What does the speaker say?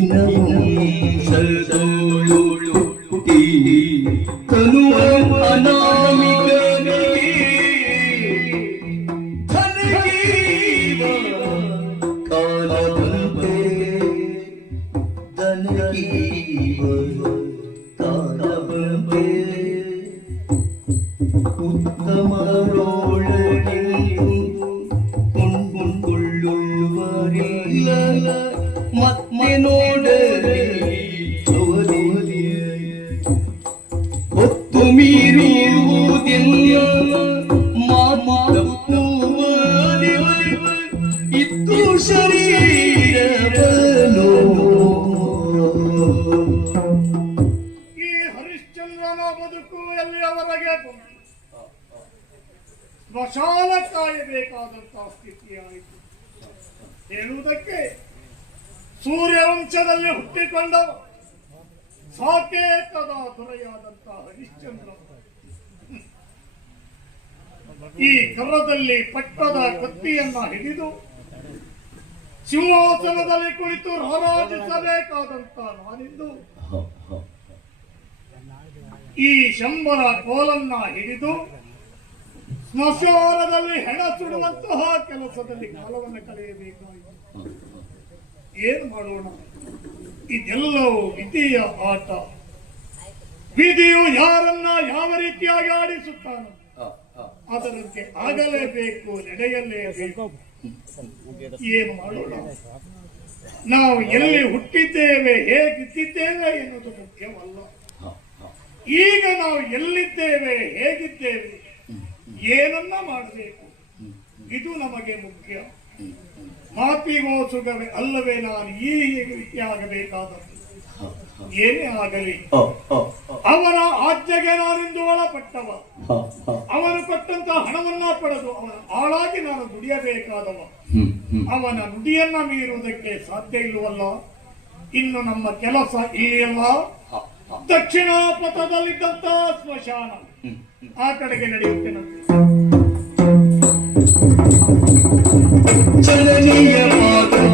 ದಿನವೂ ಸಲ್ತೋಳು ಹುಟ್ಟಿ ತನುವ ಅನಾಮಿಕ ಕಾಲದಂತೆ ದನಗೀವ ಕಾಲವಂತೆ ಉತ್ತಮರೊಳಗೆ ಕೊಂಡುಕೊಳ್ಳುವರಿಲ್ಲ மத்தினோடு ஒத்து மீறி ಇತ್ತು ಶರೀರವನು. ಈ ಹರಿಶ್ಚಂದ್ರನ ಬದುಕು ಎಲ್ಲಿಯವರೆಗೆ ಸ್ಮಶಾನ ಕಾಯಬೇಕಾದಂತಹ ಸ್ಥಿತಿಯಾಯಿತು. ಹೇಳುವುದಕ್ಕೆ ಸೂರ್ಯವಂಶದಲ್ಲಿ ಹುಟ್ಟಿಕೊಂಡ ಸಾಕೇತದ ದೊರೆಯಾದಂತಹ ಹರಿಶ್ಚಂದ್ರ. ಈ ಕರದಲ್ಲಿ ಪಟ್ಟದ ಕತ್ತಿಯನ್ನ ಹಿಡಿದು ಸಿಂಹಾಸನದಲ್ಲಿ ಕುಳಿತು ರಾರಾಜಿಸಬೇಕಾದಂತ ನಾನಿಂದು. ಈ ಶಂಬರ ಕೋಲನ್ನ ಹಿಡಿದು ಸ್ಮಶಾನದಲ್ಲಿ ಹೆಣ ಸುಡುವಂತಹ ಕೆಲಸದಲ್ಲಿ ಕಾಲವನ್ನು ಕಳೆಯಬೇಕಾಯಿತು. ಏನು ಮಾಡೋಣ? ಇದೆಲ್ಲವೂ ವಿಧಿಯ ಆಟ. ವಿಧಿಯು ಯಾರನ್ನ ಯಾವ ರೀತಿಯಾಗಿ ಆಡಿಸುತ್ತಾನೋ ಅದರಂತೆ ಆಗಲೇಬೇಕು ನಡೆಯಲೇಬೇಕು. ಏನು ಮಾಡೋಣ? ನಾವು ಎಲ್ಲಿ ಹುಟ್ಟಿದ್ದೇವೆ ಹೇಗಿದ್ದೇವೆ ಎನ್ನುವುದು ಮುಖ್ಯವಲ್ಲ. ಈಗ ನಾವು ಎಲ್ಲಿದ್ದೇವೆ ಹೇಗಿದ್ದೇವೆ ಏನನ್ನ ಮಾಡಬೇಕು? ಇದು ನಮಗೆ ಮುಖ್ಯ. ಮಾತಿಗೋ ಸುಖವೇ ಅಲ್ಲವೇ ನಾನು ಈ ರೀತಿಯಾಗಬೇಕಾದದ್ದು ಏನೇ ಆಗಲಿ ಅವನ ಆಜ್ಞೆಗೆ ನಾನಿಂದು ಒಳಪಟ್ಟವ. ಅವನು ಕೊಟ್ಟಂತಹ ಹಣವನ್ನ ಪಡೆದು ಅವನ ಆಳಾಗಿ ನಾನು ದುಡಿಯಬೇಕಾದವ. ಅವನ ನುಡಿಯನ್ನ ಮೀರುವುದಕ್ಕೆ ಸಾಧ್ಯ ಇಲ್ಲವಲ್ಲ? ಇನ್ನು ನಮ್ಮ ಕೆಲಸ ಇಲ್ಲಿಯಲ್ಲ? ದಕ್ಷಿಣ ಪಥದಲ್ಲಿದ್ದಂತ ಸ್ಮಶಾನ. ಆ ಕಡೆಗೆ ನಡೆಯುತ್ತೇನಂತೆ ಚಲನೆಯ